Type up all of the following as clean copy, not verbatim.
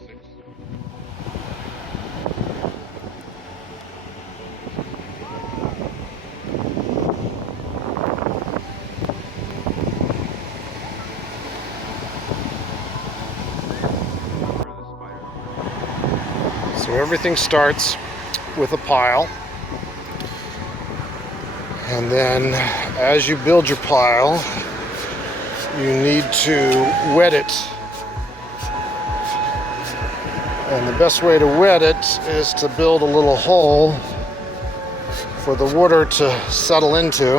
So everything starts with a pile, and then as you build your pile, you need to wet it. And the best way to wet it is to build a little hole for the water to settle into.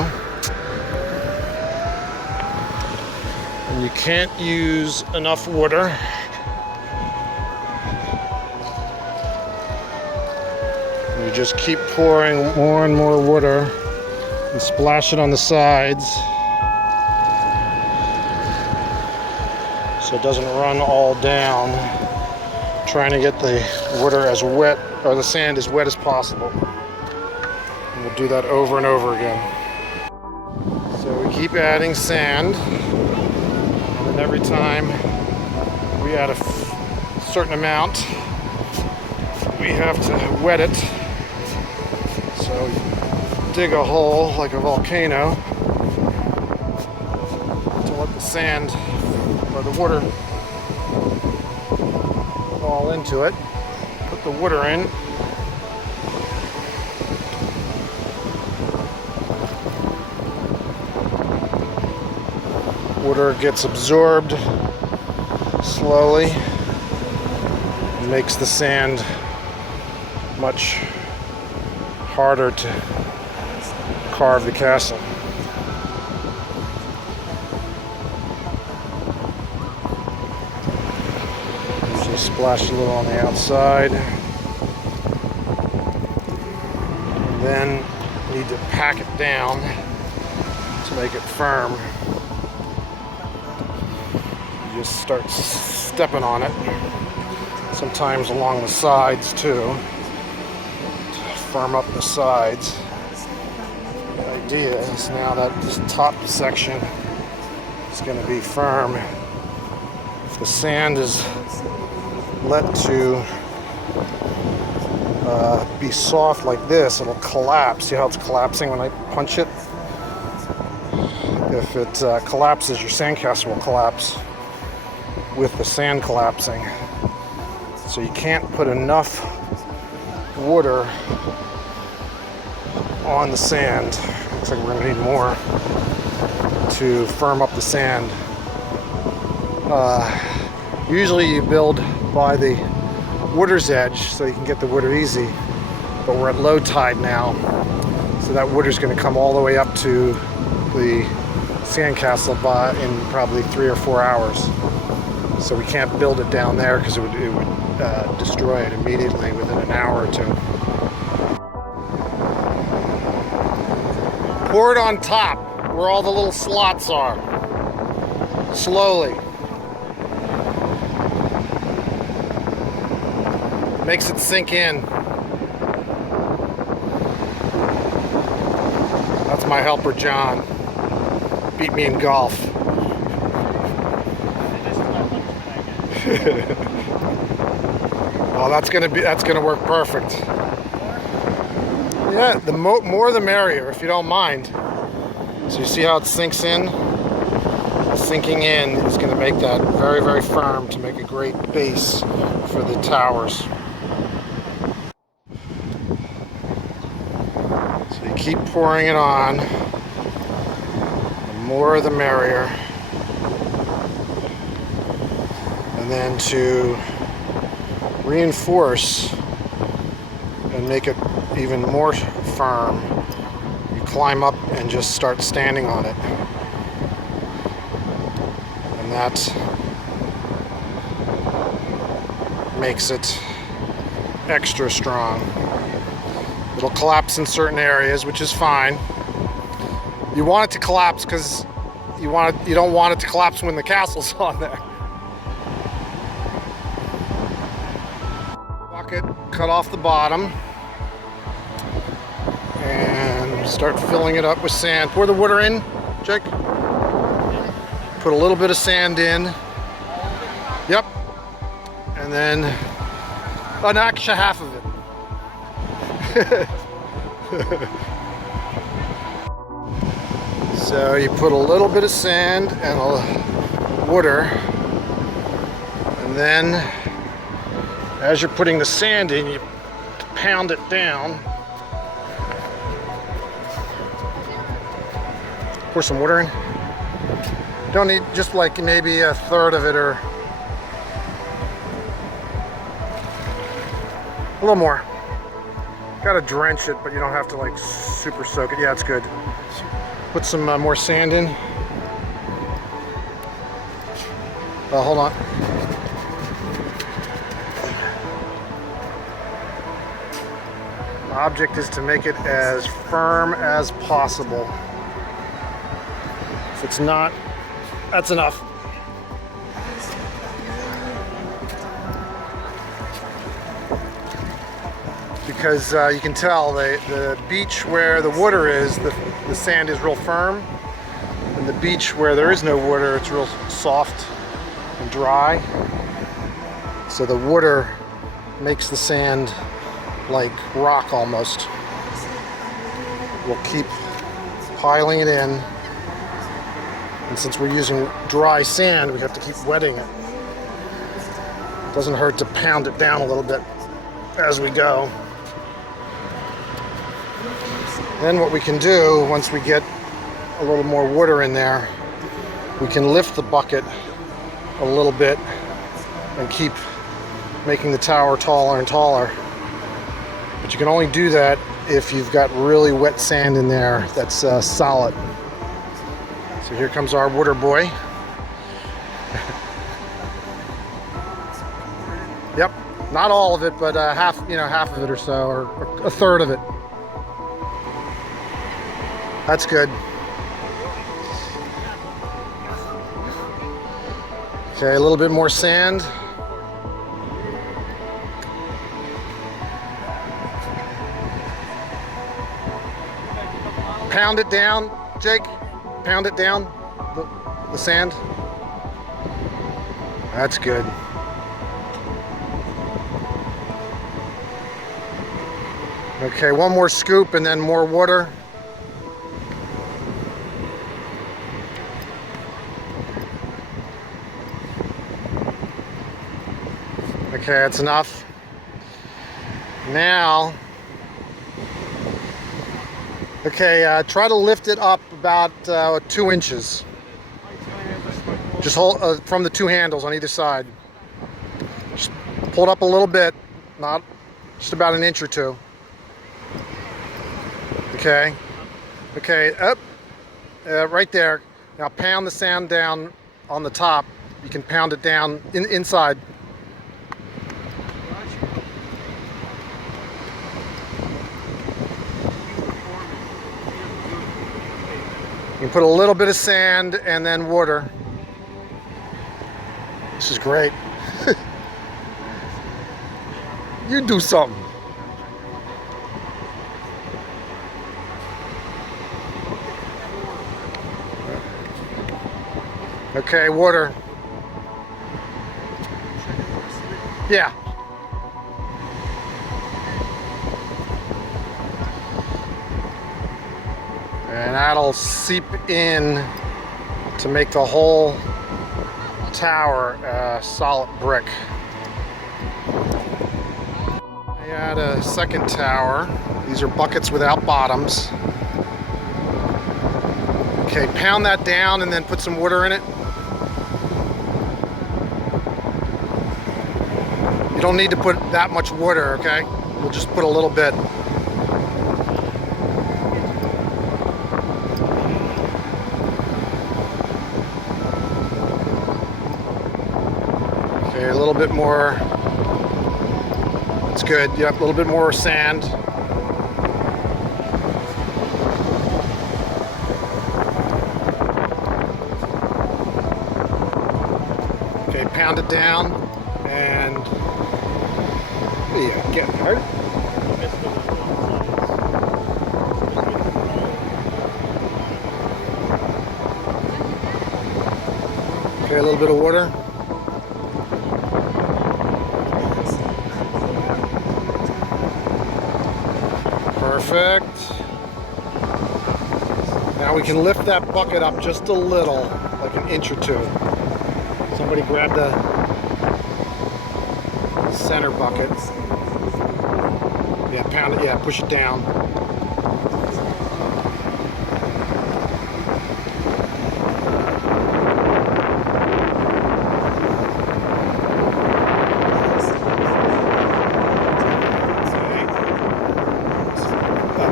And you can't use enough water. You just keep pouring more and more water and splash it on the sides so it doesn't run all down, trying to get the water as wet, or the sand as wet as possible. And we'll do that over and over again. So we keep adding sand, and then every time we add a certain amount, we have to wet it. So we dig a hole like a volcano to let the sand or the water fall into it. Put the water in. Water gets absorbed slowly and makes the sand much harder to carve the castle. Just splash a little on the outside, and then need to pack it down to make it firm. You just start stepping on it, sometimes along the sides too, firm up the sides. The idea is now that this top section is going to be firm. If the sand is let to be soft like this, it'll collapse. See how it's collapsing when I punch it? If it collapses, your sandcastle will collapse with the sand collapsing. So you can't put enough water on the sand. Looks like we're going to need more to firm up the sand. Usually you build by the water's edge so you can get the water easy, but we're at low tide now, so that water's going to come all the way up to the sandcastle in probably 3 or 4 hours. So we can't build it down there because it would destroy it immediately within an hour or two. Pour it on top where all the little slots are. Slowly. Makes it sink in. That's my helper John. Beat me in golf. Oh, that's gonna work perfect. Yeah, the more the merrier, if you don't mind. So you see how it sinks in? Sinking in is going to make that very, very firm to make a great base for the towers. So you keep pouring it on. The more the merrier. And then to reinforce and make it even more firm, you climb up and just start standing on it. And that makes it extra strong. It'll collapse in certain areas, which is fine. You want it to collapse because you don't want it to collapse when the castle's on there. Bucket, cut off the bottom, and start filling it up with sand. Pour the water in, Jake. Put a little bit of sand in. Yep. And then, oh, no, actually half of it. So you put a little bit of sand and a water, and then as you're putting the sand in, you pound it down. Pour some water in. Don't need, just like maybe a third of it or a little more. Gotta drench it, but you don't have to like super soak it. Yeah, it's good. Put some more sand in. Hold on. The object is to make it as firm as possible. If it's not, that's enough. Because you can tell the beach where the water is, the sand is real firm, and the beach where there is no water, it's real soft and dry. So the water makes the sand like rock almost. We'll keep piling it in, and since we're using dry sand, we have to keep wetting it. Doesn't hurt to pound it down a little bit as we go. Then what we can do, once we get a little more water in there, we can lift the bucket a little bit and keep making the tower taller and taller. But you can only do that if you've got really wet sand in there that's solid. So here comes our water boy. Yep, not all of it, but half of it or so, or a third of it. That's good. Okay, a little bit more sand. Pound it down, Jake. Pound it down, the sand. That's good. Okay, one more scoop and then more water. Okay, that's enough. Now, okay, try to lift it up about 2 inches. Just hold from the two handles on either side. Just pull it up a little bit, not just about an inch or two. Okay, okay, up, right there. Now pound the sand down on the top. You can pound it down inside. You can put a little bit of sand and then water. This is great. You do something. Okay, water. Yeah. And that'll seep in to make the whole tower solid brick. I add a second tower. These are buckets without bottoms. Okay, pound that down and then put some water in it. You don't need to put that much water, okay? We'll just put a little bit. Okay, a little bit more. That's good. Yep, a little bit more sand. Okay, pound it down and yeah, get hurt. Okay, a little bit of water. Perfect. Now we can lift that bucket up just a little, like an inch or two. Somebody grab the center bucket. Yeah, pound it, yeah, push it down.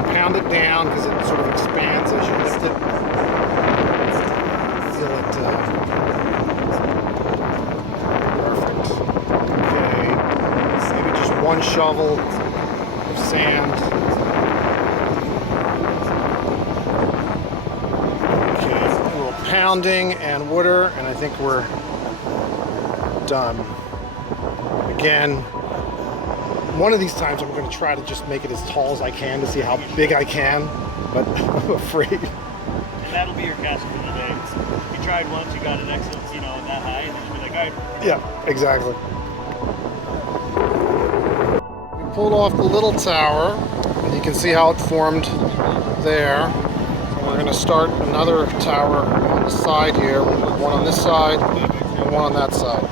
Pound it down because it sort of expands as you lift it. Feel it. Perfect. Okay. Maybe just one shovel of sand. Okay. A little pounding and water, and I think we're done. Again, one of these times I'm going to try to just make it as tall as I can to see how big I can, but I'm afraid. And that'll be your castle for the day. You tried once, you got an excellent, that high, and then you'll be like, all right. Yeah, exactly. We pulled off the little tower, and you can see how it formed there. So we're going to start another tower on the side here. We'll put one on this side and one on that side.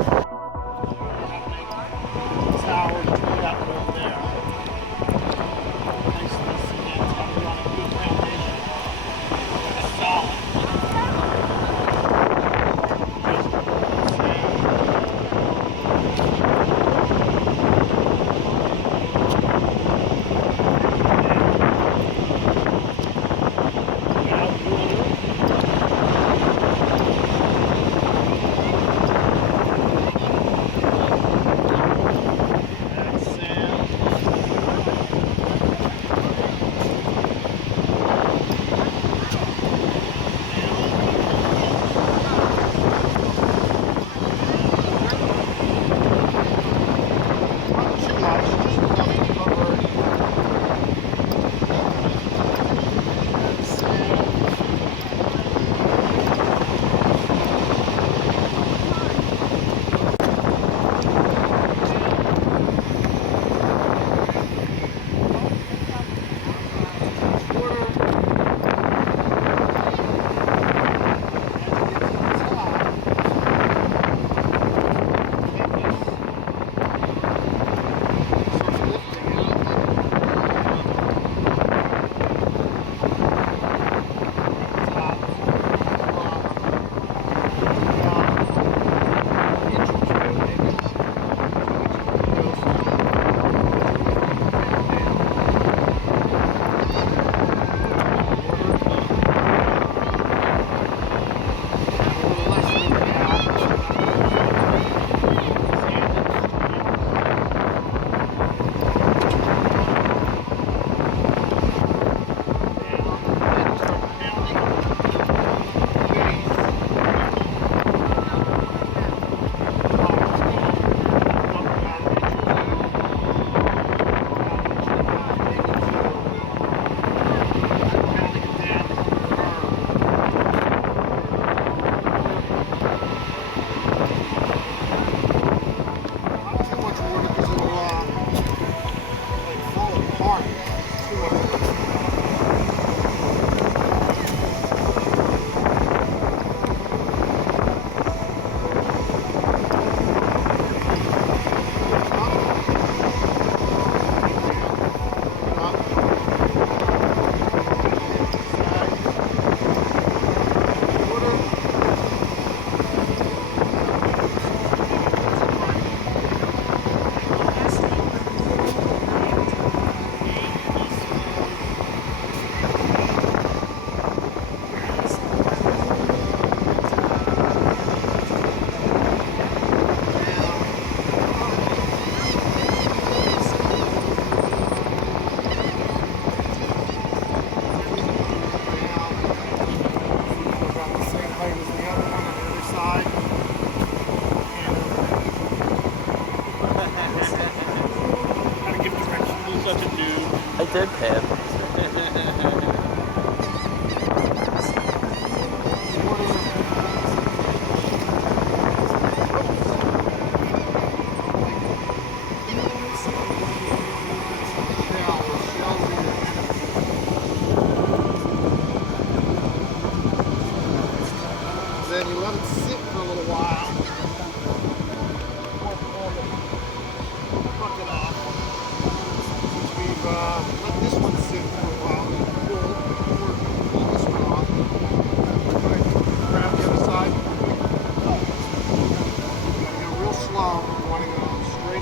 I did, Pam.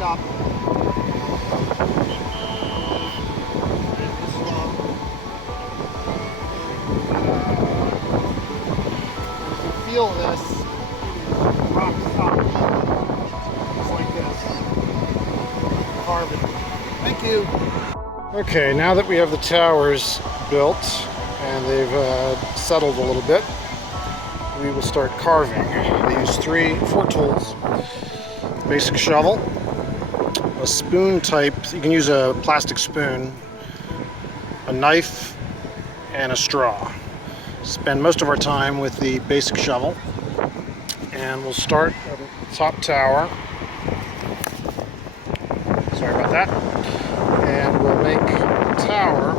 stop. Feel this rock solid, just like this. Carve it. Thank you. Okay, now that we have the towers built and they've settled a little bit, we will start carving. I use 4 tools. Basic shovel, a spoon type, you can use a plastic spoon, a knife, and a straw. Spend most of our time with the basic shovel, and we'll start at the top tower. Sorry about that. And we'll make a tower.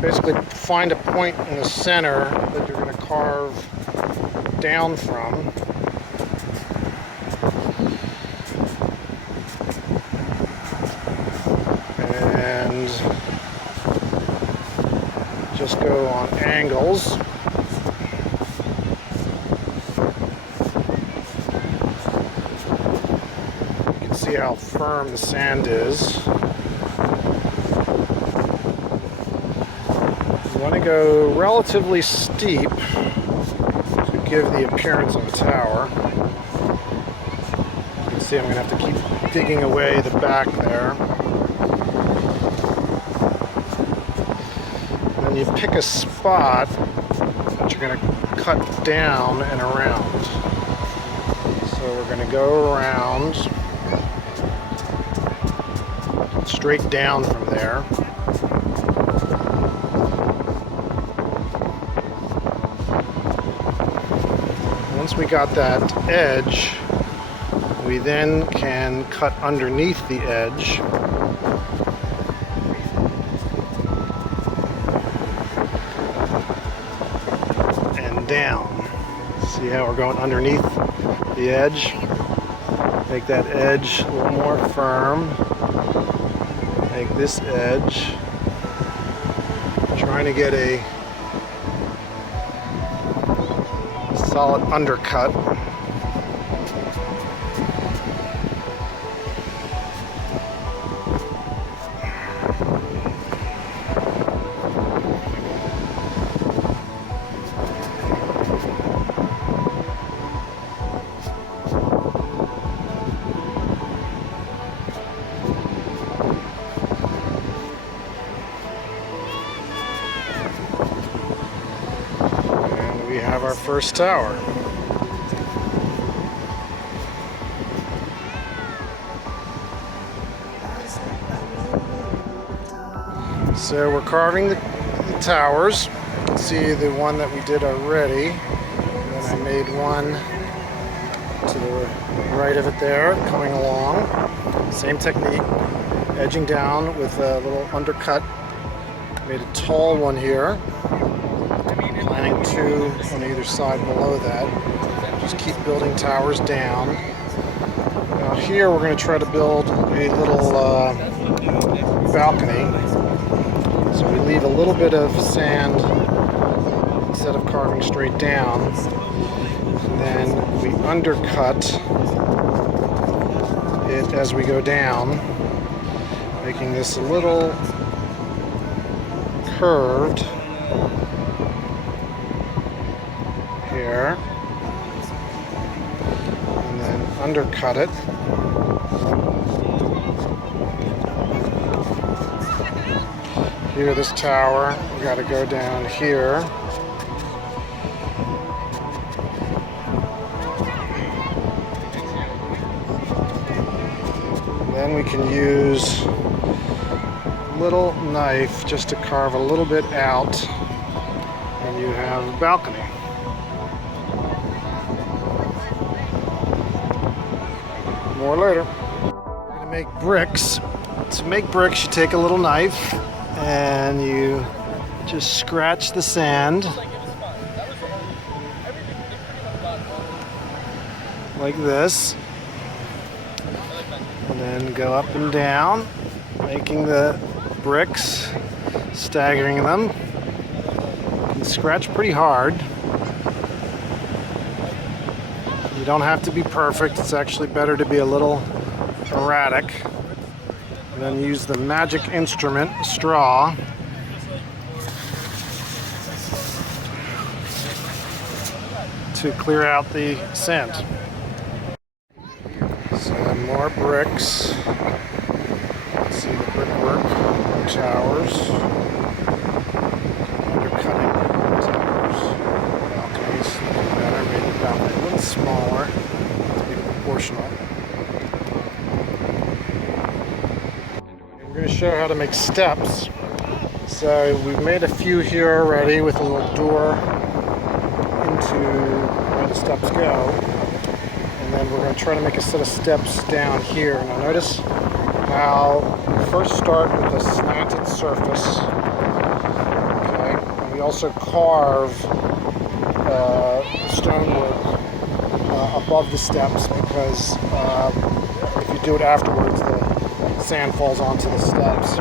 Basically find a point in the center that you're going to carve down from. And just go on angles. You can see how firm the sand is. You want to go relatively steep to give the appearance of a tower. You can see I'm going to have to keep digging away the back there. And you pick a spot that you're going to cut down and around. So we're going to go around straight down from there. Once we got that edge, we then can cut underneath the edge. Down. See how we're going underneath the edge? Make that edge a little more firm. Make this edge. Trying to get a solid undercut. We have our first tower. So we're carving the towers. You can see the one that we did already. And then I made one to the right of it there, coming along. Same technique, edging down with a little undercut. Made a tall one here. Planning 2 on either side below that. Just keep building towers down. Now here we're going to try to build a little balcony. So we leave a little bit of sand instead of carving straight down. And then we undercut it as we go down, making this a little curved. Here, and then undercut it. Here, this tower, we got to go down here. And then we can use a little knife just to carve a little bit out, and you have a balcony. More later. We're going to make bricks. To make bricks, you take a little knife and you just scratch the sand like this, and then go up and down, making the bricks, staggering them. You can scratch pretty hard. You don't have to be perfect. It's actually better to be a little erratic. And then use the magic instrument, straw, to clear out the sand. So more bricks. Let's see the brickwork, more towers, undercutting towers, balconies, a little better, maybe the balcony a little smaller to be proportional. We're going to show how to make steps. So we've made a few here already with a little door into where the steps go. And then we're going to try to make a set of steps down here. Now notice how we first start with a slanted surface. Okay. And we also carve stonework above the steps because if you do it afterwards, the sand falls onto the steps.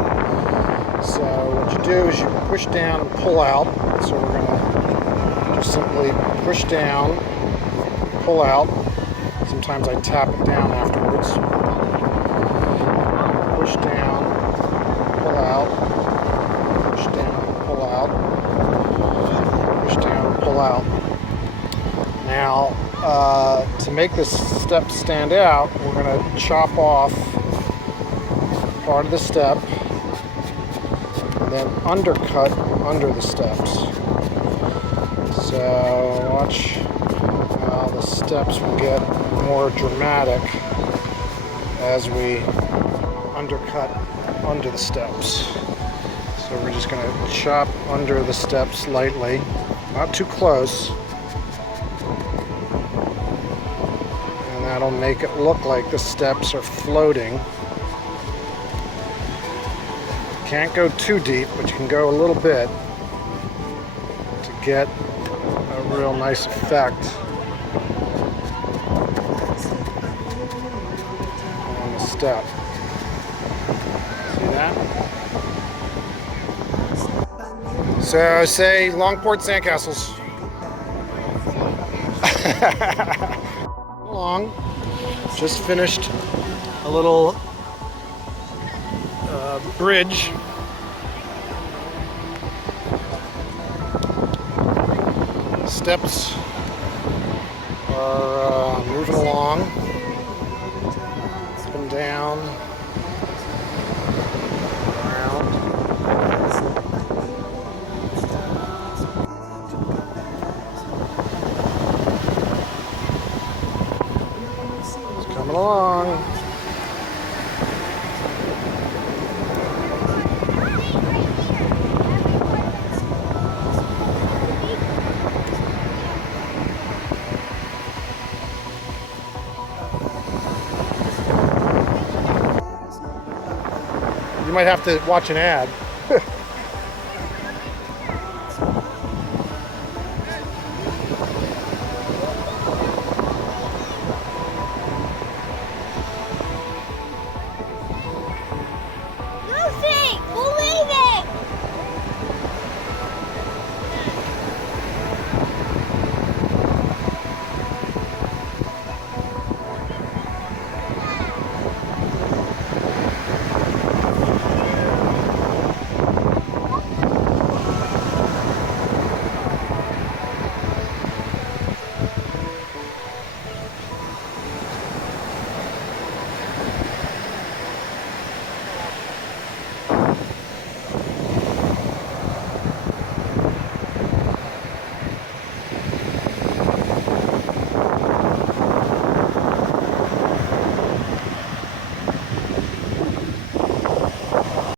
So what you do is you push down and pull out. So we're going to just simply push down, pull out. Sometimes I tap it down afterwards. Push down, pull out, push down, pull out, push down, pull out. Now, to make this step stand out, we're going to chop off part of the step and then undercut under the steps. So watch how the steps will get more dramatic as we undercut under the steps. So we're just going to chop under the steps lightly, not too close. And that'll make it look like the steps are floating. Can't go too deep, but you can go a little bit to get a real nice effect on the step. See that? So say Longport Sandcastles. Long. Just finished a little bridge. Steps are moving along, up and down, around. It's coming along. You might have to watch an ad.